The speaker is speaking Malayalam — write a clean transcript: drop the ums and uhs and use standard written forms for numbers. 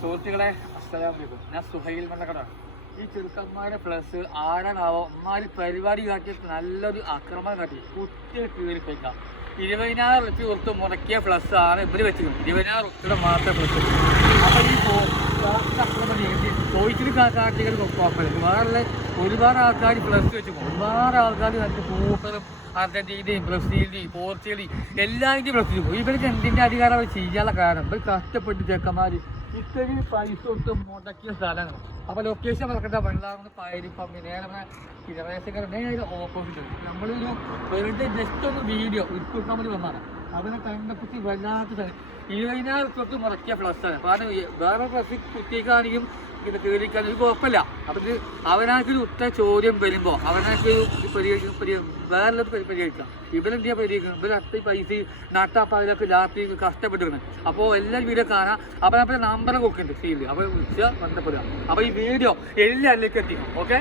സുഹൃത്തുക്കളെ അസ്സലാമലൈക്കും. ഞാൻ സുഹൈൽ മണ്ണക്കടാണ്. ഈ ചെറുക്കന്മാരെ പ്ലസ് ആരാണാവോ അമ്മാര് പരിപാടി കാട്ടി നല്ലൊരു ആക്രമണം കാട്ടി കുട്ടികൾ കീറി കഴിക്കാം. 20,000 റുപ്യ കൊടുത്ത് മുടക്കിയ പ്ലസ് ആണ് ഇവർ വെച്ചിരിക്കുന്നത്. 20,000 റുപ്യയുടെ മാത്രം പ്ലസ്. അപ്പോൾ ഈ ചോദിച്ചിട്ട് കാട്ടികൾ കുഴപ്പമില്ല. വേറെ ഒരുപാട് ആൾക്കാർ പ്ലസ് വെച്ചിരിക്കും. ഒരുപാട് ആൾക്കാർ നല്ല സൂപ്പറും അർജന്റീനയും ബ്രസീലിനെയും പോർച്ചുഗലും എല്ലാവരുടെയും പ്ലസ് വെച്ചിരിക്കും. ഇവർക്ക് എന്തിൻ്റെ അധികാരം അവർ ചെയ്യാനുള്ള കാരണം ഇവർ കഷ്ടപ്പെട്ട് ചെക്കന്മാർ ഇത്രയും പൈസ കൊടുത്ത് മുടക്കിയ സ്ഥലമാണ്. അപ്പോൾ ലൊക്കേഷൻ നടക്കേണ്ട വെള്ളാറുണ്ട് പയരിപ്പമ്മി നേരെ ഓപ്പോസിറ്റ്. നമ്മളൊരു വെറുതെ ജസ്റ്റ് ഒന്ന് വീഡിയോ എടുക്കാൻ വേണ്ടി വന്നതാണ്. അവനെ കണ്ടെക്കുറിച്ച് വല്ലാത്ത സ്ഥലം 20,000 റുപ്യ മുടക്കിയ പ്ലസ്സാണ്. കാരണം വേറെ പ്ലസ് കുട്ടിക്കാണെങ്കിലും ഇത് കയറിക്കാൻ ഒരു കുഴപ്പമില്ല. അപ്പം ഇത് അവനാക്കൊരു ഉത്തര ചോദ്യം വരുമ്പോൾ അവനാക്കൊരു വേറെല്ലാം പരിഹരിക്കാം. ഇവരെന്ത് ചെയ്യാൻ പരിഹരിക്കണം? ഇവർ അത്രയും പൈസ നാട്ടാപ്പാതിലൊക്കെ രാത്രി കഷ്ടപ്പെട്ടിരുന്നത്. അപ്പോൾ എല്ലാവരും വീഡിയോ കാണാം. അപ്പം നമ്മുടെ നമ്പർ കൊടുക്കുന്നുണ്ട് സീലിൽ. അപ്പോൾ വിളിച്ചാൽ ബന്ധപ്പെടുക. അപ്പോൾ ഈ വീഡിയോ എല്ലാവരിലേക്ക് എത്തിക്കും. ഓക്കെ.